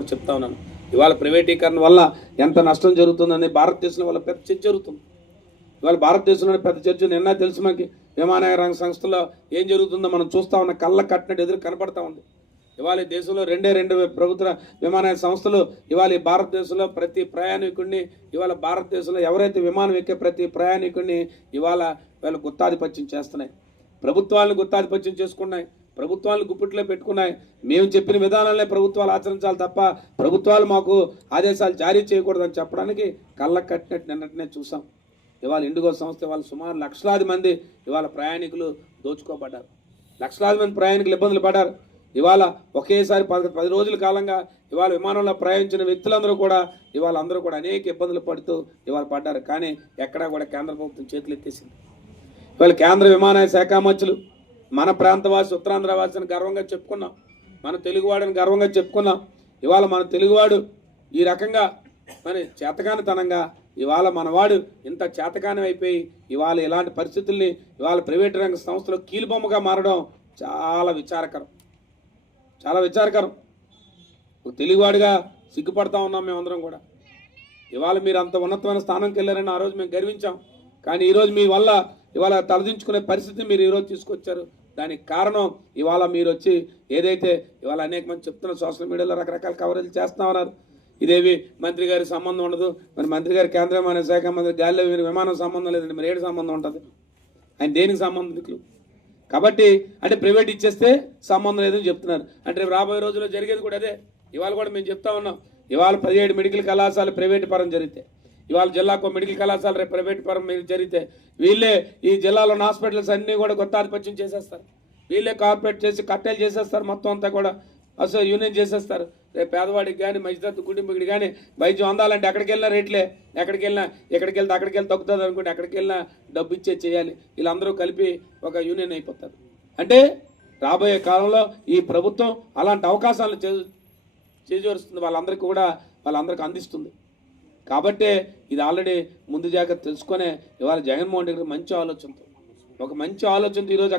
కూడా చెప్తా ఉన్నాను. ఇవాళ ప్రైవేటీకరణ వల్ల ఎంత నష్టం జరుగుతుందని భారతదేశంలో వల్ల పెద్ద చర్చ జరుగుతుంది. ఇవాళ భారతదేశంలోనే పెద్ద చర్చ నిన్న తెలుసు మనకి. విమానయాన సంస్థలో ఏం జరుగుతుందో మనం చూస్తూ ఉన్న కళ్ళ కట్టినట్టు ఎదురు కనపడతా ఉంది. ఇవాళ దేశంలో రెండు ప్రభుత్వ విమానయాన సంస్థలు ఇవాళ భారతదేశంలో ప్రతి ప్రయాణికుడిని ఇవాళ భారతదేశంలో ఎవరైతే విమానం ఎక్కే ప్రతి ప్రయాణికుడిని ఇవాళ వీళ్ళు గుత్తాధిపత్యం చేస్తున్నాయి. ప్రభుత్వాలను గుత్తాధిపత్యం చేసుకున్నాయి, ప్రభుత్వాలను గుప్పిట్లో పెట్టుకున్నాయి. మేము చెప్పిన విధానాలనే ప్రభుత్వాలు ఆచరించాలి తప్ప ప్రభుత్వాలు మాకు ఆదేశాలు జారీ చేయకూడదని చెప్పడానికి కళ్ళ కట్టినట్టు నిన్నటినే చూసాం. ఇవాళ ఇండిగో సంస్థ ఇవాళ సుమారు లక్షలాది మంది ఇవాళ ప్రయాణికులు దోచుకోబడ్డారు. లక్షలాది మంది ప్రయాణికులు ఇబ్బందులు పడ్డారు. ఇవాళ ఒకేసారి 10 రోజుల కాలంగా ఇవాళ విమానంలో ప్రయాణించిన వ్యక్తులందరూ కూడా ఇవాళ అందరూ కూడా అనేక ఇబ్బందులు పడుతూ ఇవాళ పడ్డారు. కానీ ఎక్కడా కూడా కేంద్ర ప్రభుత్వం చేతులు ఎత్తేసింది. ఇవాళ కేంద్ర విమానయాన శాఖ మంత్రులు మన ప్రాంతవాసి ఉత్తరాంధ్రవాసిని గర్వంగా చెప్పుకున్నాం, మన తెలుగువాడిని గర్వంగా చెప్పుకున్నాం. ఇవాళ మన తెలుగువాడు ఈ రకంగా మరి చేతకానితనంగా ఇవాళ మనవాడు ఇంత చేతకాని అయిపోయి ఇవాళ ఇలాంటి పరిస్థితుల్ని ఇవాళ ప్రైవేట్ రంగ సంస్థలో కీలుబొమ్మగా మారడం చాలా విచారకరం, చాలా విచారకరం. తెలుగువాడిగా సిగ్గుపడతా ఉన్నాం మేమందరం కూడా. ఇవాళ మీరు అంత ఉన్నతమైన స్థానంకి వెళ్ళారని ఆ రోజు మేము గర్వించాం. కానీ ఈరోజు మీ వల్ల ఇవాళ తలదించుకునే పరిస్థితిని మీరు ఈరోజు తీసుకొచ్చారు. దానికి కారణం ఇవాళ మీరు వచ్చి ఏదైతే ఇవాళ అనేక మంది చెప్తున్న సోషల్ మీడియాలో రకరకాల కవరేజ్ చేస్తా ఉన్నారు. ఇదేవి మంత్రి గారి సంబంధం ఉండదు, మరి మంత్రి గారి కేంద్ర విమాన శాఖ మంత్రి గాలిలో విమానం సంబంధం లేదండి, మరి ఏడు సంబంధం ఉంటుంది? ఆయన దేనికి సంబంధికులు? కాబట్టి అంటే ప్రైవేట్ ఇచ్చేస్తే సంబంధం లేదని చెప్తున్నారు. అంటే రాబోయే రోజుల్లో జరిగేది కూడా అదే. ఇవాళ కూడా మేము చెప్తా ఉన్నాం, ఇవాళ 17 మెడికల్ కళాశాల ప్రైవేట్ పరం జరిగితే, ఇవాళ జిల్లాకు మెడికల్ కళాశాల రేపు ప్రైవేట్ పరం జరిగితే వీళ్ళే ఈ జిల్లాలోని హాస్పిటల్స్ అన్నీ కూడా గుత్తాధిపత్యం చేసేస్తారు. వీళ్ళే కార్పొరేట్ చేసి కట్టెలు చేసేస్తారు, మొత్తం అంతా కూడా అసలు యూనియన్ చేసేస్తారు. రేపు పేదవాడికి కానీ మధ్యతరగతి కుటుంబీకుడికి కానీ వైద్యం అందాలంటే ఎక్కడికి వెళ్ళినా రేట్లే, ఎక్కడికి వెళ్ళినా ఎక్కడికి వెళ్తే అక్కడికి వెళ్ళి తగ్గుతుంది అనుకుంటే ఎక్కడికి వెళ్ళినా డబ్బు ఇచ్చే చేయాలి. వీళ్ళందరూ కలిపి ఒక యూనియన్ అయిపోతారు. అంటే రాబోయే కాలంలో ఈ ప్రభుత్వం అలాంటి అవకాశాలను చేజూరుస్తుంది, వాళ్ళందరికీ అందిస్తుంది. కాబట్టే ఇది ఆల్రెడీ ముందు జాగ్రత్త తెలుసుకునే ఇవాళ జగన్మోహన్ రెడ్డి మంచి ఆలోచనతో ఈరోజు